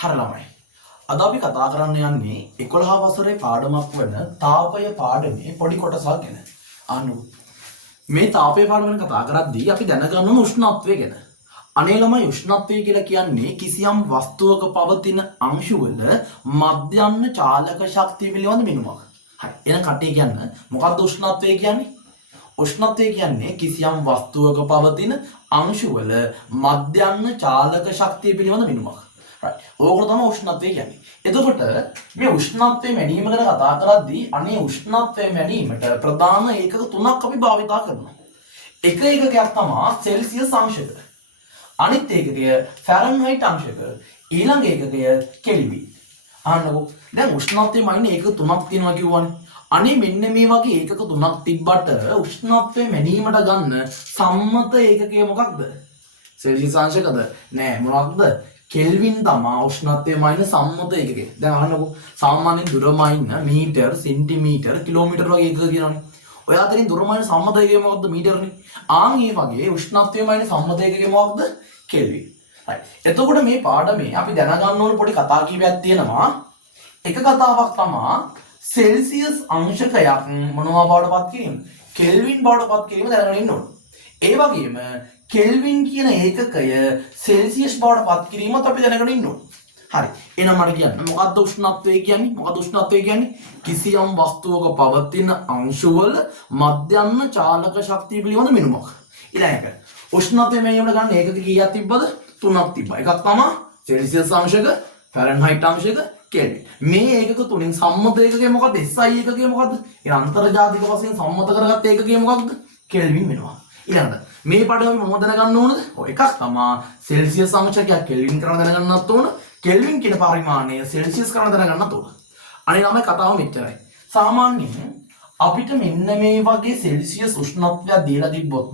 හරි ළමයි. අද අපි කතා කරන්න යන්නේ 11 වසරේ පාඩමක් වන තාපය පාඩමේ පොඩි කොටසක් ගැන. අනු මේ තාපය පාඩම ගැන කතා කරද්දී අපි දැනගන්න ඕන උෂ්ණත්වය ගැන. අනේ ළමයි උෂ්ණත්වය කියලා කියන්නේ කිසියම් වස්තුවක පවතින අංශුවල මධ්‍යන්න චාලක ශක්තිය පිළිබඳ මිනුමක්. හරි. එන කටේ කියන්න මොකක්ද උෂ්ණත්වය කියන්නේ? උෂ්ණත්වය කියන්නේ කිසියම් වස්තුවක පවතින අංශුවල මධ්‍යන්න චාලක ශක්තිය පිළිබඳ මිනුමක්. right. ඕක තමයි උෂ්ණත්වය කියන්නේ. එතකොට මේ උෂ්ණත්වය මැනීම ගැන කතා කරද්දී අනේ උෂ්ණත්වය මැනීමට ප්‍රධාන ඒකක තුනක් අපි භාවිතා කරනවා. එක ඒකකයක් තමයි සෙල්සියස් අංශක. අනිත් ඒකකය ෆැරන්හයිට් අංශක. ඊළඟ ඒකකය කෙල්වින්. අහන්නකෝ. දැන් උෂ්ණත්වය මයින්නේ ඒකක තුනක් තියෙනවා කිව්වනේ. අනේ මෙන්න මේ වගේ ඒකක තුනක් තිබ්බට උෂ්ණත්වය මැනීමට ගන්න සම්මත ඒකකය මොකක්ද? සෙල්සියස් අංශකද? නෑ මොකක්ද? කෙල්වින් තමයි උෂ්ණත්වය මයින්න සම්මත ඒකකය. දැන් අහන්නකෝ සාමාන්‍යයෙන් දුර මයින්න මීටර්, සෙන්ටිමීටර්, කිලෝමීටර් වගේ ඒකක තියෙනවානේ. ඔය අතරින් දුර මයින්න සම්මත ඒකකය මොකක්ද? මීටර්නේ. ආන් ඒ වගේ උෂ්ණත්වය මයින්න සම්මත ඒකකය මොකක්ද? කෙල්වින්. right. එතකොට මේ පාඩමේ අපි දැනගන්න ඕන පොඩි කතා කීපයක් තියෙනවා. එක කතාවක් තමයි සෙල්සියස් අංශකයක් මොනවා බවට පත් කිරීම? කෙල්වින් බවට පත් කිරීම දැනගෙන ඉන්න ඕන. ඒ වගේම කෙල්වින් කියන ඒකකය සෙල්සියස් බවට පත් කිරීමත් අපි දැනගෙන ඉන්න ඕන. හරි. එහෙනම් මට කියන්න මොකද්ද උෂ්ණත්වය කියන්නේ? මොකද්ද උෂ්ණත්වය කියන්නේ? කිසියම් වස්තුවක පවතින අංශුවල මධ්‍යන්න චාලක ශක්තිය පිළිබඳ මිනුමක්. ඊළඟට උෂ්ණත්වය මෙහෙමකට ගන්න ඒකක කීයක් තිබ්බද? තුනක් තිබ්බා. එකක් තමයි සෙල්සියස් අංශක, ෆැරන්හයිට් අංශක, කෙල්වින්. මේ ඒකක තුنين සම්මත ඒකකය මොකද්ද? SI ඒකකය මොකද්ද? ඒ අන්තර්ජාතික වශයෙන් සම්මත කරගත්ත ඒකකය මොකක්ද? කෙල්වින් වෙනවා. ඊළඟට මේ පාඩම මොනවද දැනගන්න ඕනද? ඔය එකක් තමයි සෙල්සියස් අංශකයක් කෙල්වින් කරන දැනගන්නත් ඕන. කෙල්වින් කියන පරිමාණය සෙල්සියස් කරන දැනගන්නත් ඕන. අනේ ළමයි කතාව මෙච්චරයි. සාමාන්‍යයෙන් අපිට මෙන්න මේ වගේ සෙල්සියස් උෂ්ණත්වය දීලා තිබ්බොත්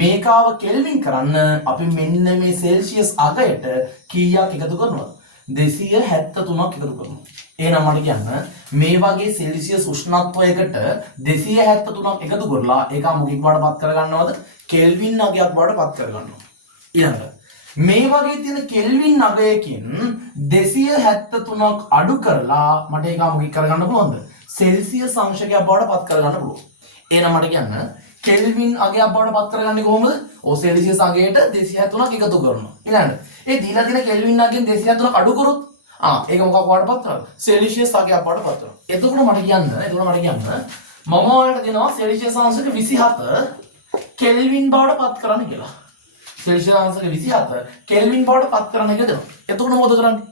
මේකාව කෙල්වින් කරන්න අපි මෙන්න මේ සෙල්සියස් අගයට කීයක් එකතු කරනවද? 273ක් එකතු කරනවා. එහෙනම් මට කියන්න මේ වගේ සෙල්සියස් උෂ්ණත්වයකට 273ක් එකතු කරලා ඒක මොකක් බවටපත් කරගන්නවද? කෙල්වින් අගයක් බවටපත් කරගන්නවා. ඊළඟට මේ වගේ තියෙන කෙල්වින් අගයකින් 273ක් අඩු කරලා මට ඒක මොකක් කරගන්න පුළුවන්ද? සෙල්සියස් අංශකයක් බවට පත් කරගන්න පුළුවන්. එහෙනම් මට කියන්න කෙල්වින් අගයක් බවට පත් කරගන්නේ කොහොමද? ඔය සෙල්සියස් අගයට 273ක් එකතු කරනවා. ඊළඟට ඒ දීලා තියෙන කෙල්වින් අගයෙන් 273ක් අඩු කරොත් ඒක මොකක් බවට පත් කරනවද? සෙල්සියස් අගයක් බවට පත් කරනවා. එතකොට මට කියන්න මම ඔයාලට දෙනවා සෙල්සියස් අංශක 27 කෙල්වින් බවට පත් කරන්න කියලා. සෙල්සියස් අංශක 27 කෙල්වින් බවට පත් කරන්න කියලා දෙනවා. එතකොට මොකද කරන්නේ?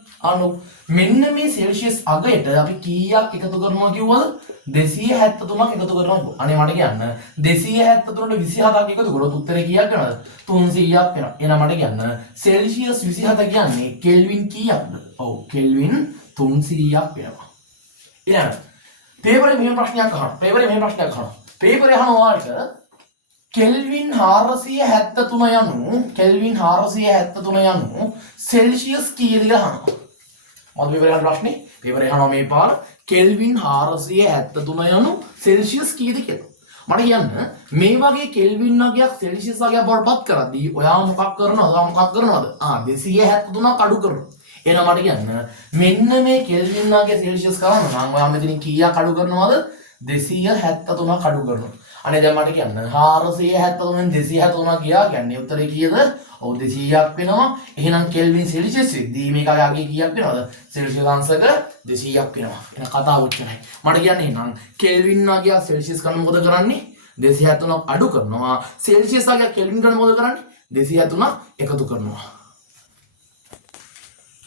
මෙන්න මේ සෙල්සියස් අගයට අපි කීයක් එකතු කරනවා කිව්වද? 273ක් එකතු කරනවා කිව්වා. අනේ මට කියන්න 273ට 27ක් එකතු කරොත් උත්තරේ කීයක් වෙනවද? 300ක් වෙනවා. එහෙනම් මට කියන්න සෙල්සියස් 27 කියන්නේ කෙල්වින් කීයක්ද? ඔව් කෙල්වින් 300ක් වෙනවා. ඊළඟ පේපරේ මෙහෙම ප්‍රශ්නයක් අහනවා. පේපරේ අහනවා ඔයාලට කෙල්වින් 473 යනු සෙල්සියස් කීයද කියලා අහනවා. මොකද පේපරේ අහන ප්‍රශ්නේ? පේපරේ අහනවා මේ පාර කෙල්වින් 473 යනු සෙල්සියස් කීයද කියලා. මට කියන්න මේ වගේ කෙල්වින් අගයක් සෙල්සියස් අගයක් බවට පත් කරද්දී ඔයා මොකක් කරනවද? 273ක් අඩු කරනවා. එහෙනම් මට කියන්න මෙන්න මේ කෙල්වින් අගය සෙල්සියස් කරනවා නම් ඔයා මෙතනින් කීයක් අඩු කරනවද? 273ක් අඩු කරනවා. අනේ දැන් මට කියන්න 473න් 273 ගියා කියන්නේ උත්තරේ කීයද? ඔව් 200ක් වෙනවා. එහෙනම් කෙල්වින් සෙල්සියස් වෙද්දී මේකගේ අගය කීයක් වෙනවද? සෙල්සියස් අංශක 200ක් වෙනවා. එහෙනම් කතාව උච්චරයි. මට කියන්නේ එහෙනම් කෙල්වින් අගය සෙල්සියස් කරන මොකද කරන්නේ? 273ක් අඩු කරනවා. සෙල්සියස් අගය කෙල්වින් කරන මොකද කරන්නේ? 273ක් එකතු කරනවා.